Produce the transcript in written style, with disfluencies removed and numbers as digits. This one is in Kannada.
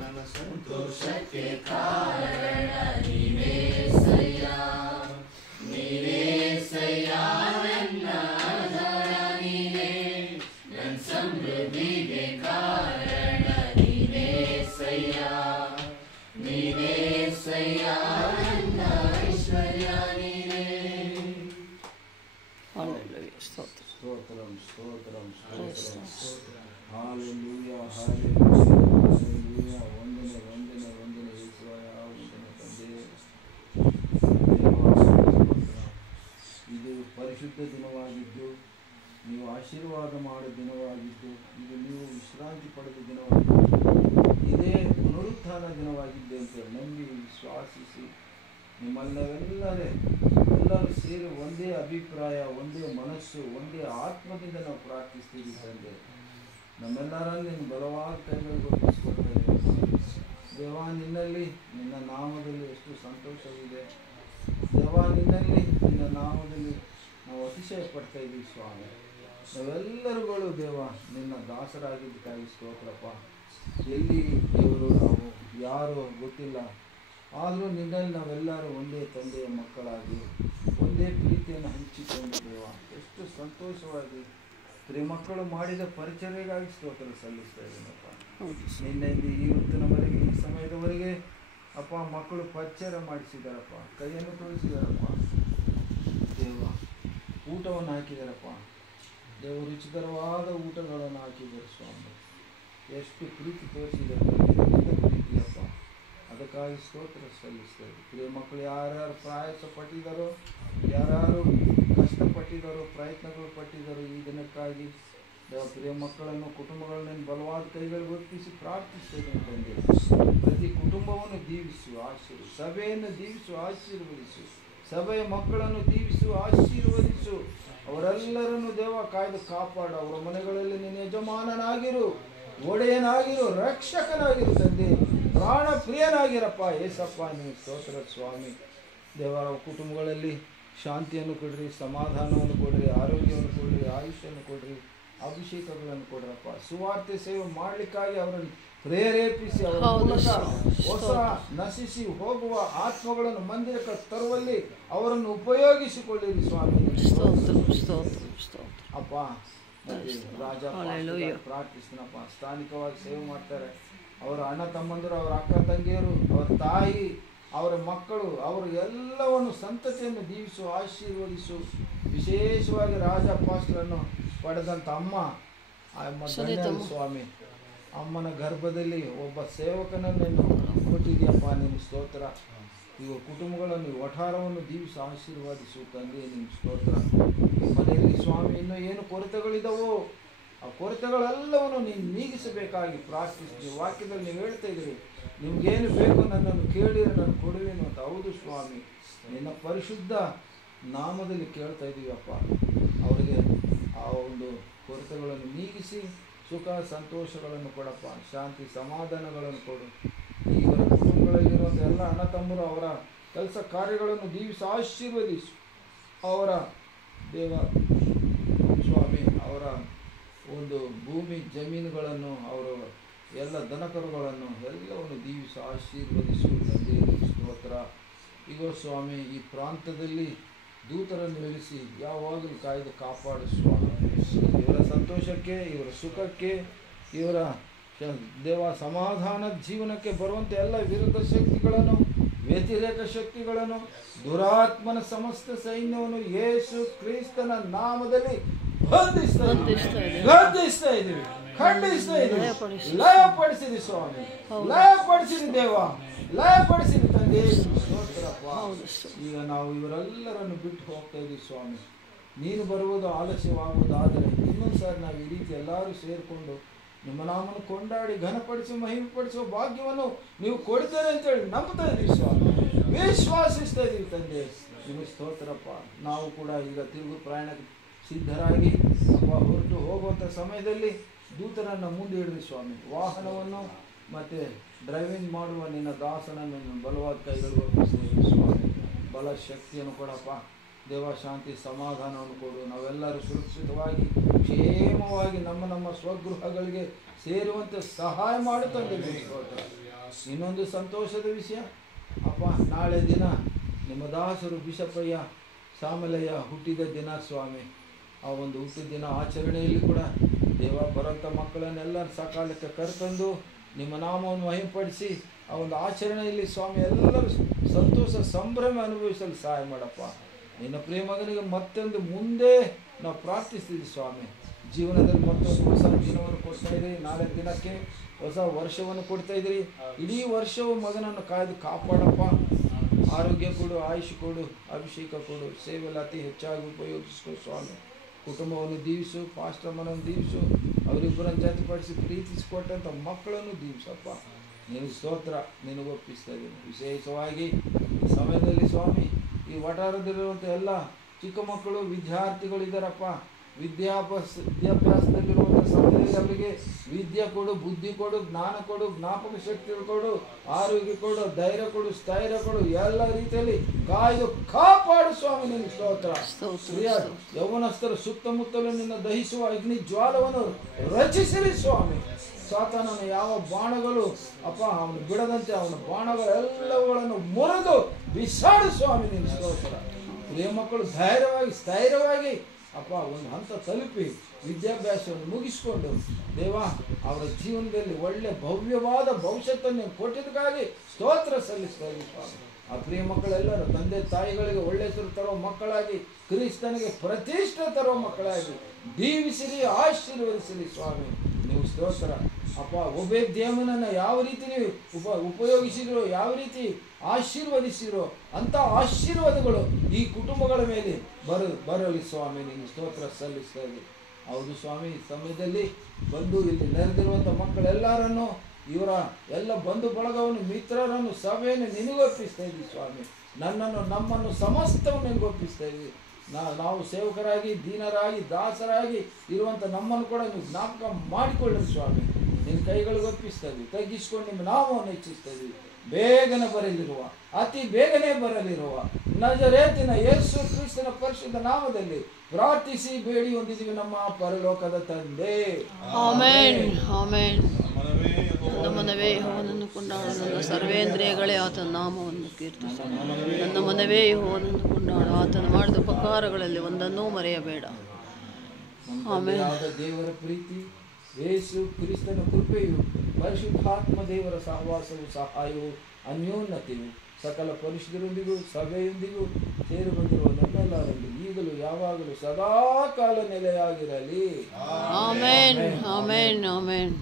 ನನ್ನ ಸಂತೋಷಕ್ಕೆ ಕಾರಣ ನೀನೇ ಸಯ್ಯ, ನೀನೇ ಸಯ್ಯ, ನನ್ನ ಆಧಾರ ನೀನೇ, ನನ್ನ ಸಮೃದ್ಧಿಗೆ ಕಾರಣ ನೀನೇ ಸಯ್ಯ, ನೀನೇ ಸಯ್ಯ, ನನ್ನ ಐಶ್ವರ್ಯ ನೀನೇ. ಸ್ತೋತ್ರಂ ಸ್ತೋತ್ರಂ ಸ್ತೋತ್ರಂ. Hallelujah hallelujah hallelujah. ವಂದನೆ ವಂದನೆ ವಂದನೆ ಯೇಸುವಾಯ, ವಂದನೆ ತಂದೆಯೇ. ಇದು ಪರಿಶುದ್ಧ ದಿನವಾಗಿದ್ದು, ನೀವು ಆಶೀರ್ವಾದ ಮಾಡೋ ದಿನವಾಗಿದ್ದು, ಇದು ನೀವು ವಿಶ್ರಾಂತಿ ಪಡೆದ ದಿನವಾಗಿದ್ದು, ಇದೇ ಪುನರುತ್ಥಾನ ದಿನವಾಗಿದ್ದೆ ಅಂತ ನಂಬಿ ವಿಶ್ವಾಸಿಸಿ ಎಲ್ಲರೂ ಸೇರಿ ಒಂದೇ ಅಭಿಪ್ರಾಯ, ಒಂದೇ ಮನಸ್ಸು, ಒಂದೇ ಆತ್ಮದಿಂದ ನಾವು ಪ್ರಾರ್ಥಿಸ್ತೀವಿ ತಂದೆ. ನಮ್ಮೆಲ್ಲರನ್ನು ನಿನ್ನ ಬಲವಾದ ಕೈಗಳಿಗೆ ಒಪ್ಪಿಸಿಕೊಡ್ತೇವೆ ದೇವ. ನಿನ್ನಲ್ಲಿ, ನಿನ್ನ ನಾಮದಲ್ಲಿ ಎಷ್ಟು ಸಂತೋಷವಿದೆ ದೇವ. ನಿನ್ನಲ್ಲಿ, ನಿನ್ನ ನಾಮದಲ್ಲಿ ನಾವು ಅತಿಶಯ ಪಡ್ತಾ ಇದ್ದೀವಿ ಸ್ವಾಮಿ. ನಾವೆಲ್ಲರುಗಳು ದೇವ ನಿನ್ನ ದಾಸರಾಗಿದ್ದಕ್ಕಾಗಿ ಸ್ತೋತ್ರಪ್ಪ. ಎಲ್ಲಿ ದೇವರು ನಾವು ಯಾರು ಗೊತ್ತಿಲ್ಲ, ಆದರೂ ನಿನ್ನಲ್ಲಿ ನಾವೆಲ್ಲರೂ ಒಂದೇ ತಂದೆಯ ಮಕ್ಕಳಾಗಿ ಒಂದೇ ಪ್ರೀತಿಯನ್ನು ಹಂಚಿಕೊಂಡು ದೇವ ಎಷ್ಟು ಸಂತೋಷವಾಗಿ ಮಕ್ಕಳು ಮಾಡಿದ ಪರಿಚರ್ಯೆಗಾಗಿ ಸ್ತೋತ್ರ ಸಲ್ಲಿಸ್ತಾ ಇದ್ದೀನಪ್ಪ. ನಿನ್ನೆಯಿಂದ ಈ ಹೊತ್ತಿನವರೆಗೆ, ಈ ಸಮಯದವರೆಗೆ ಅಪ್ಪ ಮಕ್ಕಳು ಪರಿಚಯ ಮಾಡಿಸಿದಾರಪ್ಪ, ಕೈಯನ್ನು ತೊಳಿಸಿದಾರಪ್ಪ ದೇವ, ಊಟವನ್ನು ಹಾಕಿದಾರಪ್ಪ ದೇವ, ರುಚಿಕರವಾದ ಊಟಗಳನ್ನು ಹಾಕಿದ್ದಾರೆ ಸ್ವಾಮಿ. ಎಷ್ಟು ಪ್ರೀತಿ ತೋರಿಸಿದ್ದಾರೆ ಪ್ರೀತಿಯಪ್ಪ, ಅದಕ್ಕಾಗಿ ಸ್ತೋತ್ರ ಸಲ್ಲಿಸ್ತೇವೆ. ಮಕ್ಕಳು ಯಾರ್ಯಾರು ಪ್ರಯಾಸ ಪಟ್ಟಿದ್ದಾರೋ, ಯಾರ್ಯಾರು ಕಷ್ಟಪಟ್ಟಿದ್ದಾರೋ, ಪ್ರಯತ್ನಗಳು ಪಟ್ಟಿದ್ದಾರೋ ಈ ದಿನಕ್ಕಾಗಿ ಪ್ರಿಯ ಮಕ್ಕಳನ್ನು, ಕುಟುಂಬಗಳನ್ನು ಬಲವಾದ ಕೈಗಳಿಗೆ ಒಪ್ಪಿಸಿ ಪ್ರಾರ್ಥಿಸ್ತೇವೆ ತಂದೆ. ಪ್ರತಿ ಕುಟುಂಬವನ್ನು ದೀವಿಸು, ಆಶೀರ್ವದಿಸು. ಸಭೆಯನ್ನು ದೀವಿಸು, ಆಶೀರ್ವದಿಸು. ಸಭೆಯ ಮಕ್ಕಳನ್ನು ದೀವಿಸು, ಆಶೀರ್ವದಿಸು. ಅವರೆಲ್ಲರನ್ನು ದೇವ ಕಾಯ್ದು ಕಾಪಾಡು. ಅವರ ಮನೆಗಳಲ್ಲಿ ನಿನ್ನ ಯಜಮಾನನಾಗಿರು, ಒಡೆಯನಾಗಿರು, ರಕ್ಷಕನಾಗಿರು ತಂದೆ, ಪ್ರಾಣ ಪ್ರಿಯನಾಗಿರಪ್ಪ ಏಸಪ್ಪ. ನೀವು ಸ್ತೋತ್ರ ಸ್ವಾಮಿ. ದೇವರ ಕುಟುಂಬಗಳಲ್ಲಿ ಶಾಂತಿಯನ್ನು ಕೊಡ್ರಿ, ಸಮಾಧಾನವನ್ನು ಕೊಡ್ರಿ, ಆರೋಗ್ಯವನ್ನು ಕೊಡ್ರಿ, ಆಯುಷ್ಯನ್ನು ಕೊಡ್ರಿ, ಅಭಿಷೇಕಗಳನ್ನು ಕೊಡ್ರಪ್ಪ. ಸುವಾರ್ತೆ ಸೇವೆ ಮಾಡಲಿಕ್ಕಾಗಿ ಅವರನ್ನು ಪ್ರೇರೇಪಿಸಿ, ಅವರ ಮೂಲಕ ಹೊಸ ನಶಿಸಿ ಹೋಗುವ ಆತ್ಮಗಳನ್ನು ಮಂದಿರಕ್ಕೆ ತರುವಲ್ಲಿ ಅವರನ್ನು ಉಪಯೋಗಿಸಿಕೊಳ್ಳಿರಿ ಸ್ವಾಮಿ. ಅಪ್ಪ ರಾಜ ಪ್ರಾರ್ಥಿಸ್ತೀನಪ್ಪ. ಸ್ಥಾನಿಕವಾಗಿ ಸೇವೆ ಮಾಡ್ತಾರೆ ಅವರ ಅಣ್ಣ ತಮ್ಮಂದರು, ಅವರ ಅಕ್ಕ ತಂಗಿಯರು, ಅವರ ತಾಯಿ, ಅವರ ಮಕ್ಕಳು, ಅವರು ಎಲ್ಲವನ್ನು ಸಂತತಿಯನ್ನು ದೀವಿಸು, ಆಶೀರ್ವದಿಸು. ವಿಶೇಷವಾಗಿ ರಾಜ ಪಾಸ್ಟರನ್ನು ಪಡೆದಂಥ ಅಮ್ಮ ಸ್ವಾಮಿ, ಅಮ್ಮನ ಗರ್ಭದಲ್ಲಿ ಒಬ್ಬ ಸೇವಕನನ್ನು ಕೊಟ್ಟಿದೆಯಪ್ಪ. ನಿಮ್ಮ ಸ್ತೋತ್ರ. ಇವ ಕುಟುಂಬಗಳನ್ನು, ವಠಾರವನ್ನು ದೀವಿಸಿ ಆಶೀರ್ವಾದಿಸು ತಂದೆ. ನಿಮ್ಮ ಸ್ತೋತ್ರ. ಮನೆಯಲ್ಲಿ ಸ್ವಾಮಿ ಇನ್ನೂ ಏನು ಕೊರತೆಗಳಿದಾವೋ ಆ ಕೊರತೆಗಳೆಲ್ಲವನ್ನು ನೀನು ನೀಗಿಸಬೇಕಾಗಿ ಪ್ರಾರ್ಥಿಸ್ತೀವಿ. ವಾಕ್ಯದಲ್ಲಿ ನೀವು ಹೇಳ್ತಾ ಇದ್ದೀರಿ, ನಿಮ್ಗೇನು ಬೇಕು ನನ್ನನ್ನು ಕೇಳಿದರೆ ನಾನು ಕೊಡುವೆನು ಅಂತ. ಹೌದು ಸ್ವಾಮಿ, ನಿನ್ನ ಪರಿಶುದ್ಧ ನಾಮದಲ್ಲಿ ಕೇಳ್ತಾ ಇದ್ದೀವಪ್ಪ. ಅವರಿಗೆ ಆ ಒಂದು ಕೊರತೆಗಳನ್ನು ನೀಗಿಸಿ ಸುಖ ಸಂತೋಷಗಳನ್ನು ಕೊಡಪ್ಪ, ಶಾಂತಿ ಸಮಾಧಾನಗಳನ್ನು ಕೊಡು. ಇವರ ಕುಟುಂಬಗಳಲ್ಲಿರುವಂಥ ಎಲ್ಲ ಅಣ್ಣ ತಮ್ಮರು ಅವರ ಕೆಲಸ ಕಾರ್ಯಗಳನ್ನು ದೀವಿಸಿ ಆಶೀರ್ವದಿಸು. ಅವರ ದೇವ ಸ್ವಾಮಿ, ಅವರ ಒಂದು ಭೂಮಿ ಜಮೀನುಗಳನ್ನು, ಅವರ ಎಲ್ಲ ದನಕರುಗಳನ್ನು ಎಲ್ಲವನ್ನು ದೀವಿಸಿ ಆಶೀರ್ವದಿಸು ತಂದೆ. ಸ್ತೋತ್ರ. ಈಗ ಸ್ವಾಮಿ, ಈ ಪ್ರಾಂತದಲ್ಲಿ ದೂತರನ್ನು ಇಳಿಸಿ ಯಾವಾಗಲೂ ಕಾಯ್ದು ಕಾಪಾಡು ಸ್ವಾಮಿ. ಇವರ ಸಂತೋಷಕ್ಕೆ, ಇವರ ಸುಖಕ್ಕೆ, ಇವರ ದೇವ ಸಮಾಧಾನದ ಜೀವನಕ್ಕೆ ಬರುವಂಥ ಎಲ್ಲ ವಿರುದ್ಧ ಶಕ್ತಿಗಳನ್ನು, ವ್ಯತಿರೇಕ ಶಕ್ತಿಗಳನ್ನು, ದುರಾತ್ಮನ ಸಮಸ್ತ ಸೈನ್ಯವನ್ನು ಯೇಸು ಕ್ರಿಸ್ತನ ನಾಮದಲ್ಲಿ ಬಂಧಿಸ್ತಾ ಇದ್ದೀವಿ, ಖಂಡಿಸ್ತಾ ಇದ್ದೀವಿ. ಲಯಪಡಿಸಿರಿ ಸ್ವಾಮಿ, ಲಯಪಡಿಸಿರಿ ದೇವ, ಲಯಪಡಿಸಿರಿ ತಂದೆ. ಈಗ ನಾವು ಇವರೆಲ್ಲರನ್ನು ಬಿಟ್ಟು ಹೋಗ್ತಾ ಇದ್ದೀವಿ ಸ್ವಾಮಿ. ನೀನು ಬರುವುದು ಆಲಸ್ಯವಾಗುವುದಾದರೆ ಇನ್ನೊಂದು ಸಾರಿ ನಾವು ಈ ರೀತಿ ಎಲ್ಲರೂ ಸೇರಿಕೊಂಡು ನಿಮ್ಮ ನಾಮನ್ನು ಕೊಂಡಾಡಿ ಘನಪಡಿಸಿ ಮಹಿಮೆಪಡಿಸುವ ಭಾಗ್ಯವನ್ನು ನೀವು ಕೊಡ್ತೇನೆ ಅಂತೇಳಿ ನಂಬ್ತಾ ಇದ್ದೀವಿ ಸ್ವಾಮಿ, ವಿಶ್ವಾಸಿಸ್ತಾ ಇದ್ದೀವಿ ತಂದೆ. ನಿಮಗೆ ಸ್ತೋತ್ರಪ್ಪ. ನಾವು ಕೂಡ ಈಗ ತಿರುಗು ಪ್ರಯಾಣಕ್ಕೆ ಸಿದ್ಧರಾಗಿ ಅಪ್ಪ ಹೊರಟು ಹೋಗುವಂಥ ಸಮಯದಲ್ಲಿ ದೂತರನ್ನು ಮುಂದೆ ಹಿಡಿದು ಸ್ವಾಮಿ, ವಾಹನವನ್ನು ಮತ್ತು ಡ್ರೈವಿಂಗ್ ಮಾಡುವ ನಿನ್ನ ದಾಸನನ್ನು ಬಲವಾದ ಕೈಗಳು ಒಪ್ಪಿಸಿ ಸ್ವಾಮಿ, ಬಲ ಶಕ್ತಿಯನ್ನು ಕೊಡಪ್ಪ. ದೇವ ಶಾಂತಿ ಸಮಾಧಾನವನ್ನು ಕೊಡು. ನಾವೆಲ್ಲರೂ ಸುರಕ್ಷಿತವಾಗಿ ಕ್ಷೇಮವಾಗಿ ನಮ್ಮ ಸ್ವಗೃಹಗಳಿಗೆ ಸೇರುವಂತೆ ಸಹಾಯ ಮಾಡು ತಂದೆ. ಇನ್ನೊಂದು ಸಂತೋಷದ ವಿಷಯ ಅಪ್ಪ, ನಾಳೆ ದಿನ ನಿಮ್ಮ ದಾಸರು ಬಿಷಪಯ್ಯ ಸಾಮಲಯ್ಯ ಹುಟ್ಟಿದ ದಿನ ಸ್ವಾಮಿ. ಆ ಒಂದು ಹುಟ್ಟಿದ ದಿನ ಆಚರಣೆಯಲ್ಲಿ ಕೂಡ ದೇವ ಬರೋಂಥ ಮಕ್ಕಳನ್ನೆಲ್ಲ ಸಕಾಲಕ್ಕೆ ಕರೆತಂದು ನಿಮ್ಮ ನಾಮವನ್ನು ಮಹಿಮಪಡಿಸಿ ಆ ಒಂದು ಆಚರಣೆಯಲ್ಲಿ ಸ್ವಾಮಿ ಎಲ್ಲರೂ ಸಂತೋಷ ಸಂಭ್ರಮ ಅನುಭವಿಸಲು ಸಹಾಯ ಮಾಡಪ್ಪ. ನಿನ್ನ ಪ್ರೇಮಗನಿಗೆ ಮತ್ತೊಂದು ಮುಂದೆ ನಾವು ಪ್ರಾರ್ಥಿಸ್ತೀವಿ ಸ್ವಾಮಿ. ಜೀವನದಲ್ಲಿ ಮತ್ತೊಂದು ಹೊಸ ದಿನವನ್ನು ಕೊಡ್ತಾ ಇದ್ದೀರಿ, ನಾಳೆ ದಿನಕ್ಕೆ ಹೊಸ ವರ್ಷವನ್ನು ಕೊಡ್ತಾ ಇದ್ದೀರಿ. ಇಡೀ ವರ್ಷವು ಮಗನನ್ನು ಕಾಯ್ದು ಕಾಪಾಡಪ್ಪ. ಆರೋಗ್ಯ ಕೊಡು, ಆಯುಷ್ ಕೊಡು, ಅಭಿಷೇಕ ಕೊಡು, ಸೇವೆಯಲ್ಲಿ ಅತಿ ಹೆಚ್ಚಾಗಿ ಉಪಯೋಗಿಸ್ಕೊ ಸ್ವಾಮಿ. ಕುಟುಂಬವನ್ನು ದೀವಿಸು, ಪಾಸ್ಟಮ್ಮನನ್ನು ದೀವಿಸು, ಅವರಿಬ್ಬರನ್ನು ಜೊತೆಪಡಿಸಿ ಪ್ರೀತಿಸಿಕೊಟ್ಟಂಥ ಮಕ್ಕಳನ್ನು ದೀವಿಸಪ್ಪ. ನಿನಗೆ ಸ್ತೋತ್ರ, ನಿನಗೊಪ್ಪಿಸ್ತಾ ಇದ್ದೀನಿ. ವಿಶೇಷವಾಗಿ ಈ ಸಮಯದಲ್ಲಿ ಸ್ವಾಮಿ ಈ ವಠಾರದಲ್ಲಿರುವಂಥ ಎಲ್ಲ ಚಿಕ್ಕ ಮಕ್ಕಳು ವಿದ್ಯಾರ್ಥಿಗಳು ಇದ್ದಾರಪ್ಪ. ವಿದ್ಯಾಭ್ಯಾಸದಲ್ಲಿರುವಂಥ ಸಮಯದಲ್ಲಿ ಅವರಿಗೆ ವಿದ್ಯೆ ಕೊಡು, ಬುದ್ಧಿ ಕೊಡು, ಜ್ಞಾನ ಕೊಡು, ಜ್ಞಾಪಕ ಶಕ್ತಿ ಕೊಡು, ಆರೋಗ್ಯ ಕೊಡು, ಧೈರ್ಯ ಕೊಡು, ಸ್ಥೈರ್ಯ ಕೊಡು, ಎಲ್ಲ ರೀತಿಯಲ್ಲಿ ಕಾಯ್ದು ಕಾಪಾಡು ಸ್ವಾಮಿ. ನಿನ್ನ ಸ್ತೋತ್ರ. ಯೌವನಸ್ಥರ ಸುತ್ತಮುತ್ತಲು ನಿನ್ನ ದಹಿಸುವ ಅಗ್ನಿ ಜ್ವಾಲವನ್ನು ರಚಿಸಿರಿ ಸ್ವಾಮಿ. ಸಾತಾನನ ಯಾವ ಬಾಣಗಳು ಅಪ್ಪ ಅವನು ಬಿಡದಂತೆ ಅವನ ಬಾಣಗಳೆಲ್ಲವುಗಳನ್ನು ಮುರಿದು ಬಿಸಾಡು ಸ್ವಾಮಿ. ನಿನ್ನ ಸ್ತೋತ್ರ. ಪ್ರಿಯ ಮಕ್ಕಳು ಧೈರ್ಯವಾಗಿ ಸ್ಥೈರ್ಯವಾಗಿ ಅಪ್ಪ ಒಂದು ಹಂತ ತಲುಪಿ ವಿದ್ಯಾಭ್ಯಾಸವನ್ನು ಮುಗಿಸ್ಕೊಂಡು ದೇವ ಅವರ ಜೀವನದಲ್ಲಿ ಒಳ್ಳೆ ಭವ್ಯವಾದ ಭವಿಷ್ಯತ್ತನ್ನು ಕೊಟ್ಟಿದ್ದಕ್ಕಾಗಿ ಸ್ತೋತ್ರ ಸಲ್ಲಿಸ್ತಾ ಇದ್ದೀವಿ ಸ್ವಾಮಿ. ಆ ಪ್ರಿಯ ಮಕ್ಕಳೆಲ್ಲರೂ ತಂದೆ ತಾಯಿಗಳಿಗೆ ಒಳ್ಳೆ ಹೆಸರು ತರೋ ಮಕ್ಕಳಾಗಿ, ಕ್ರಿಸ್ತನಿಗೆ ಪ್ರತಿಷ್ಠೆ ತರೋ ಮಕ್ಕಳಾಗಿ ದೀವಿಸಿರಿ, ಆಶೀರ್ವದಿಸಿರಿ ಸ್ವಾಮಿ. ನೀವು ಸ್ತೋತ್ರ ಅಪ್ಪ. ಒಬೇದ್ಯಮನನ್ನು ಯಾವ ರೀತಿ ನೀವು ಉಪಯೋಗಿಸಿರೋ, ಯಾವ ರೀತಿ ಆಶೀರ್ವದಿಸಿರೋ ಅಂಥ ಆಶೀರ್ವಾದಗಳು ಈ ಕುಟುಂಬಗಳ ಮೇಲೆ ಬರಲಿ ಸ್ವಾಮಿ. ನೀವು ಸ್ತೋತ್ರ ಸಲ್ಲಿಸ್ತಾ ಇದ್ದೀವಿ. ಹೌದು ಸ್ವಾಮಿ, ಈ ಸಮಯದಲ್ಲಿ ಬಂದು ಇಲ್ಲಿ ನೆರೆದಿರುವಂಥ ಮಕ್ಕಳೆಲ್ಲರನ್ನು, ಇವರ ಎಲ್ಲ ಬಂಧು ಬಳಗವನ್ನು, ಮಿತ್ರರನ್ನು, ಸಭೆಯನ್ನು ನಿನಗೊಪ್ಪಿಸ್ತಾ ಇದ್ದೀವಿ ಸ್ವಾಮಿ. ನಮ್ಮನ್ನು ಸಮಸ್ತವನ್ನು ನಿನಗೊಪ್ಪಿಸ್ತಾ ಇದ್ದೀವಿ. ನಾವು ಸೇವಕರಾಗಿ, ದೀನರಾಗಿ, ದಾಸರಾಗಿ ಇರುವಂಥ ನಮ್ಮನ್ನು ಕೂಡ ನೀವು ಜ್ಞಾಪಕ ಮಾಡಿಕೊಳ್ಳಿ ಸ್ವಾಮಿ. ನಿನ್ನ ಕೈಗಳಿಗೆ ಒಪ್ಪಿಸ್ತಾ ಇದ್ದೀವಿ, ತಗ್ಗಿಸ್ಕೊಂಡು ನಿಮ್ಮ ನಾಮವನ್ನು ಹೆಚ್ಚಿಸ್ತಾ ಇದ್ದೀವಿ. ಬೇಗನೆ ಬರಲಿರುವ, ಅತಿ ಬೇಗನೆ ಬರಲಿರುವ ನಜರೇತಿನ ಯೇಸು ಕ್ರಿಸ್ತನ ಪರಿಶುದ್ಧ ನಾಮದಲ್ಲಿ ಪ್ರಾರ್ಥಿಸಿ ಬೇಡಿ ಹೊಂದಿದ್ದೀವಿ ನಮ್ಮ ಪರಲೋಕದ ತಂದೆ. ಆಮೆನ್. ಆಮೆನ್. ನನ್ನ ಮನವೇ ಯೆಹೋವನನ್ನು ಕೊಂಡಾಡು, ನನ್ನ ಸರ್ವೇಂದ್ರಿಯಗಳೇ ಆತನ ನಾಮವನ್ನು ಕೀರ್ತಿಸು. ನನ್ನ ಮನವೇ ಯೆಹೋವನನ್ನು ಕೊಂಡಾಡು, ಆತನು ಮಾಡಿದ ಉಪಕಾರಗಳಲ್ಲಿ ಒಂದನ್ನೂ ಮರೆಯಬೇಡ. ಆಮೆನ್. ದೇವರ ಪ್ರೀತಿ, ಯೇಸು ಕ್ರಿಸ್ತನ ಕೃಪೆಯು, ಪರಿಶುದ್ಧಾತ್ಮ ದೇವರ ಸಹವಾಸವು, ಸಹಾಯವು, ಅನ್ಯೋನ್ಯತೆಯು ಸಕಲ ಪರಿಶುದ್ಧರೊಂದಿಗೂ ಸಭೆಯೊಂದಿಗೂ ಸೇರಿ ಬಂದಿರುವ ನಮ್ಮೆಲ್ಲರೊಂದಿಗೆ ಈಗಲೂ ಯಾವಾಗಲೂ ಸದಾ ಕಾಲ ನೆಲೆಯಾಗಿರಲಿ. ಆಮೆನ್. ಆಮೆನ್. ಆಮೆನ್.